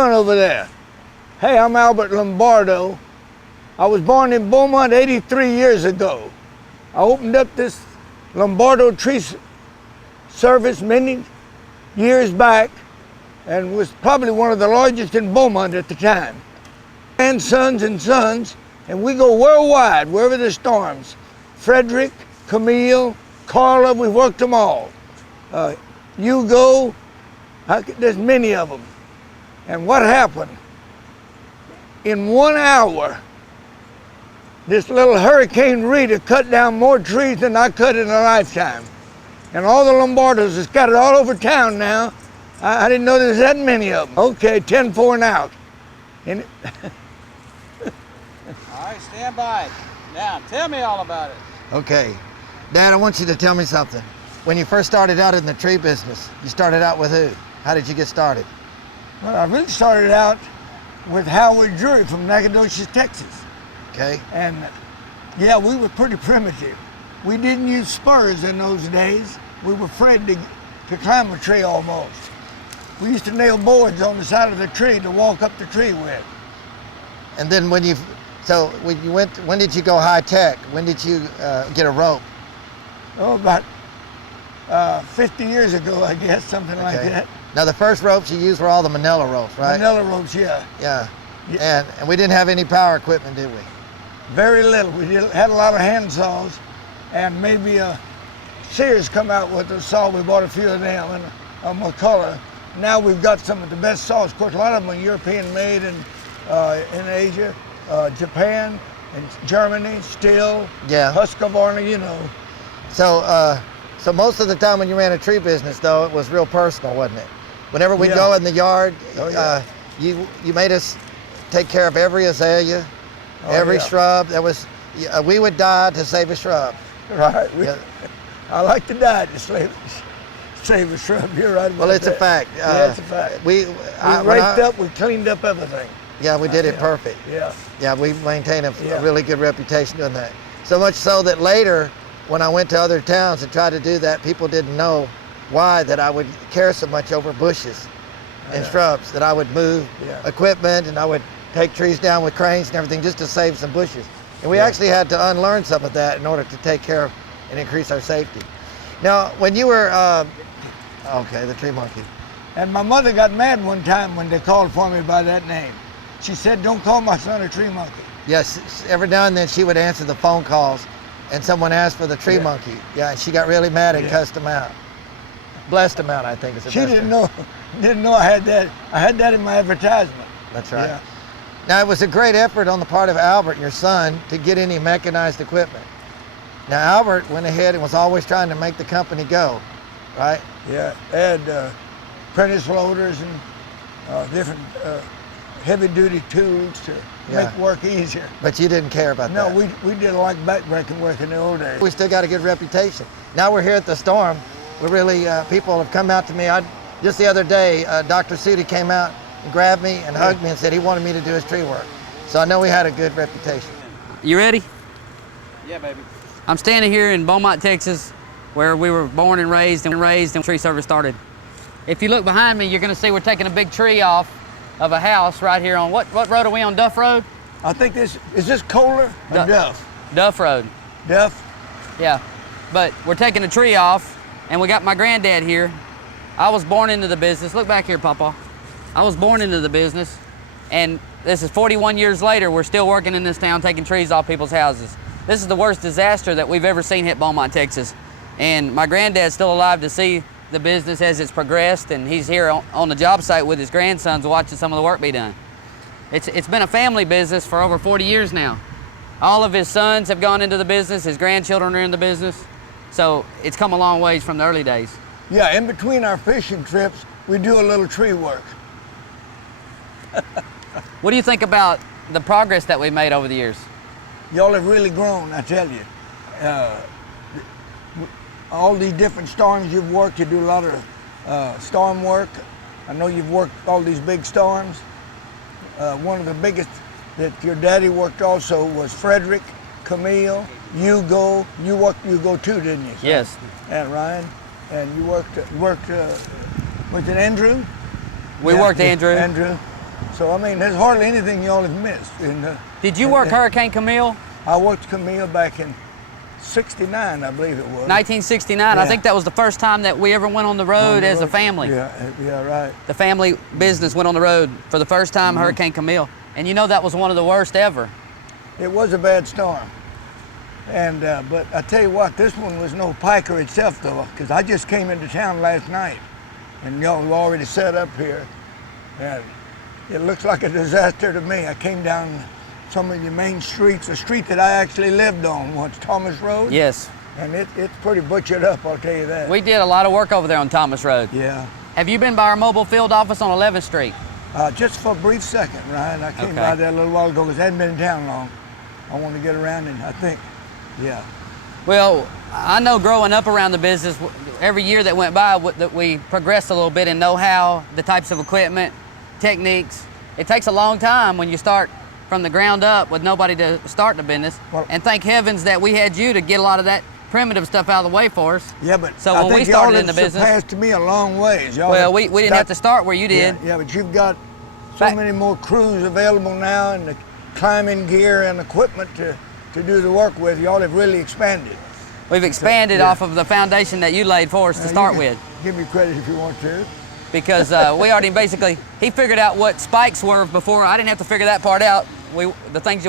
Over there. Hey, I'm Albert Lombardo. I was born in Beaumont 83 years ago. I opened up this Lombardo tree service many years back and was probably one of the largest in Beaumont at the time. Grandsons and sons, and we go worldwide, wherever there's storms. Frederick, Camille, Carla, we worked them all. Hugo, there's many of them. And what happened? In 1 hour, this little Hurricane Rita cut down more trees than I cut in a lifetime. And all the Lombardos are scattered all over town now. I didn't know there's that many of them. Okay, 10-4 and out. And all right, stand by. Now, tell me all about it. Okay. Dad, I want you to tell me something. When you first started out in the tree business, you started out with who? How did you get started? well, I really started out with Howard Drury from Nacogdoches, Texas. Okay. And yeah, we were pretty primitive. We didn't use spurs in those days. We were afraid to climb a tree almost. We used to nail boards on the side of the tree to walk up the tree with. And then when you went, when did you go high tech? When did you get a rope? Oh, about 50 years ago, I guess, something like that. Now the first ropes you used were all the Manila ropes, right? Manila ropes, yeah. Yeah. And we didn't have any power equipment, did we? Very little. We had a lot of hand saws, and maybe Sears come out with a saw. We bought a few of them, and a McCullough. Now we've got some of the best saws. Of course, a lot of them are European made in Asia, Japan, and Germany, still. Yeah. Husqvarna, you know. So most of the time when you ran a tree business, though, it was real personal, wasn't it? Whenever we go in the yard, you made us take care of every azalea, every shrub. That was we would die to save a shrub. Right. I like to die to save a shrub. You're right about Well, it's that. a fact. Yeah, it's a fact. We raked up, we cleaned up everything. Yeah, we did it perfect. Yeah. Yeah, we maintained a really good reputation doing that. So much so that later, when I went to other towns and tried to do that, people didn't know why that I would care so much over bushes and shrubs, that I would move equipment and I would take trees down with cranes and everything just to save some bushes. And we actually had to unlearn some of that in order to take care of and increase our safety. Now, when you were, the tree monkey. And my mother got mad one time when they called for me by that name. She said, "Don't call my son a tree monkey." Yes, every now and then she would answer the phone calls and someone asked for the tree monkey. Yeah, and she got really mad and cussed him out. Blessed him out, I think is the She best didn't thing. know I had that. I had that in my advertisement. That's right. Yeah. Now, it was a great effort on the part of Albert, your son, to get any mechanized equipment. Now, Albert went ahead and was always trying to make the company go, right? Yeah, had apprentice loaders and different heavy-duty tools to make work easier. But you didn't care about that. No, we did like backbreaking work in the old days. We still got a good reputation. Now we're here at the storm. We really, people have come out to me. Just the other day, Dr. Sudi came out and grabbed me and hugged me and said he wanted me to do his tree work. So I know we had a good reputation. You ready? Yeah, baby. I'm standing here in Beaumont, Texas, where we were born and raised and tree service started. If you look behind me, you're gonna see we're taking a big tree off of a house right here on, what road are we on, Duff Road? I think is this Kohler or Duff? Duff Road. Duff? Yeah, but we're taking a tree off and we got my granddad here. I was born into the business. Look back here, Papa. I was born into the business, and this is 41 years later, we're still working in this town taking trees off people's houses. This is the worst disaster that we've ever seen hit Beaumont, Texas. And my granddad's still alive to see the business as it's progressed, and he's here on the job site with his grandsons watching some of the work be done. It's been a family business for over 40 years now. All of his sons have gone into the business, his grandchildren are in the business, so it's come a long ways from the early days. Yeah, in between our fishing trips, we do a little tree work. What do you think about the progress that we've made over the years? Y'all have really grown, I tell you. All these different storms you've worked, you do a lot of storm work. I know you've worked all these big storms. One of the biggest that your daddy worked also was Frederick, Camille, Hugo. You worked Hugo too, didn't you? Yes. And Ryan. And you worked with an Andrew? We worked Andrew. Andrew. So I mean, there's hardly anything y'all have missed. Did you work Hurricane Camille? I worked Camille back in '69, I believe it was. 1969. Yeah. I think that was the first time that we ever went on the road as a family. Yeah, right. The family business went on the road for the first time, Hurricane Camille. And you know that was one of the worst ever. It was a bad storm. And but I tell you what, this one was no piker itself though, because I just came into town last night, and y'all were already set up here, and it looks like a disaster to me. I came down some of your main streets, a street that I actually lived on once, Thomas Road. Yes. And it's pretty butchered up, I'll tell you that. We did a lot of work over there on Thomas Road. Yeah. Have you been by our mobile field office on 11th Street? Just for a brief second, Ryan. I came by there a little while ago because I hadn't been in town long. I wanted to get around, and I think, yeah. Well, I know growing up around the business, every year that went by, that we progressed a little bit in know-how, the types of equipment, techniques. It takes a long time when you start from the ground up with nobody to start the business. Well, and thank heavens that we had you to get a lot of that primitive stuff out of the way for us. Yeah, but so I when we think started y'all in the have business, surpassed me a long ways. Well, we didn't have to start where you did. Yeah, but you've got so many more crews available now, and the climbing gear and equipment to do the work with. Y'all have really expanded. We've expanded off of the foundation that you laid for us to start with. Give me credit if you want to. Because we already basically, he figured out what spikes were before. I didn't have to figure that part out. The things you